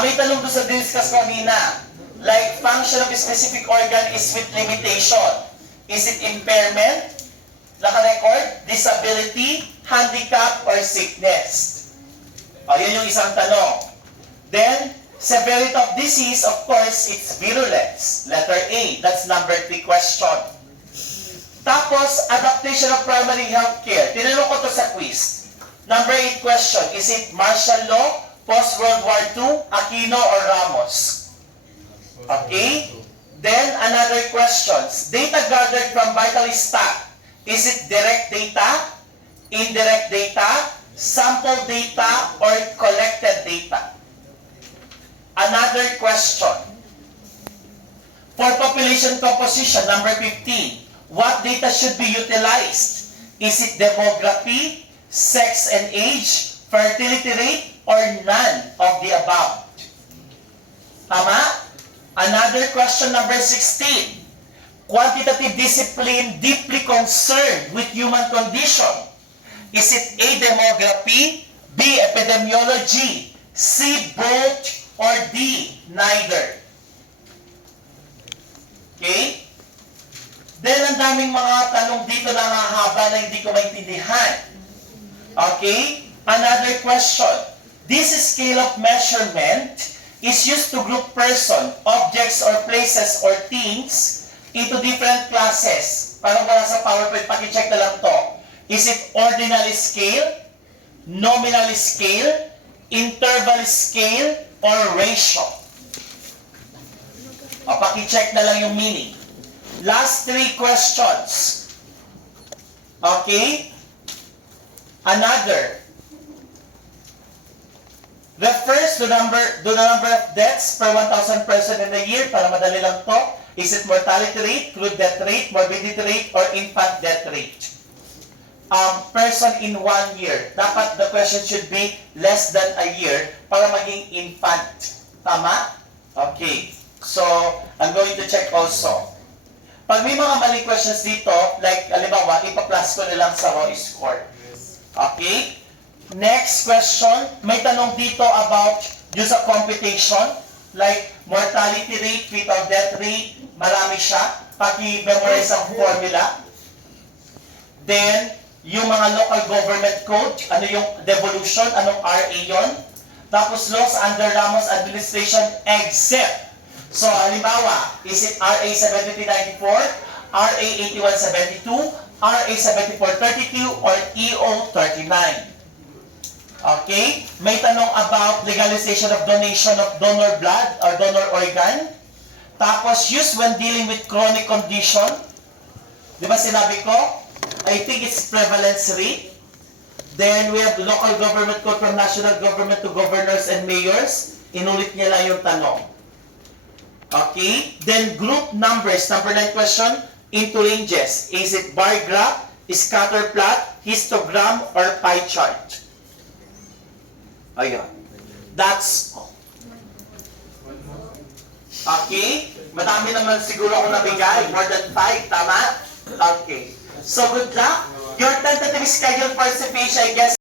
May tanong doon sa discuss ko kanina. Like, function of a specific organ is with limitation. Is it impairment? Naka-record? Disability? Handicap? Or sickness? Yun yung isang tanong. Then, severity of disease, of course, it's virulence. Letter A. That's number 3 question. Tapos, adaptation of primary health care. Tinanong ko to sa quiz. Number 8 question. Is it martial law, post-World War II, Aquino, or Ramos? Okay? Then, another questions. Data gathered from VitalStat. Is it direct data, indirect data, sample data, or collected data? Another question. For population composition, number 15, what data should be utilized? Is it demography, sex and age, fertility rate, or none of the above? Tama? Another question, number 16. Quantitative discipline deeply concerned with human condition. Is it A, demography, B, epidemiology, C, both, or D, neither? Okay? Then, ang daming mga tanong dito na mahaba na hindi ko maintindihan. Okay? Another question. This scale of measurement is used to group person, objects, or places, or things into different classes. Parang wala sa PowerPoint, paki-check na lang to. Is it ordinal scale, nominal scale, interval scale, or ratio? Paki-check na lang yung meaning. Last 3 questions. Okay? Another. Refers to the number of deaths per 1,000 person in a year. Para madali lang to. Is it mortality rate, crude death rate, morbidity rate, or infant death rate? Person in 1 year. Dapat the question should be less than a year para maging infant. Tama? Okay. So, I'm going to check also. Pag may mga maling questions dito, like, halimbawa, ipa-plus ko na lang sa raw score. Okay? Next question, may tanong dito about yung sa computation, like mortality rate, fetal death rate, marami siya. Paki-memorize ang formula. Then, yung mga local government code, ano yung devolution, anong RA yon. Tapos laws under Ramos administration except. So, halimbawa, is it RA 7394, RA 8172, RA 7432, or EO 39? Okay? May tanong about legalization of donation of donor blood or donor organ. Tapos, used when dealing with chronic condition. Di ba sinabi ko? I think it's prevalence rate. Then, we have local government code from national government to governors and mayors. Inulit niya lang yung tanong. Okay? Then, group numbers. Number 9 question, into ranges. Is it bar graph, scatter plot, histogram, or pie chart? Ayun. That's all. Okay? Madami naman siguro ako nabigay. More than 5. Tama? Okay. So, good luck. Your tentative schedule for CPH, I guess,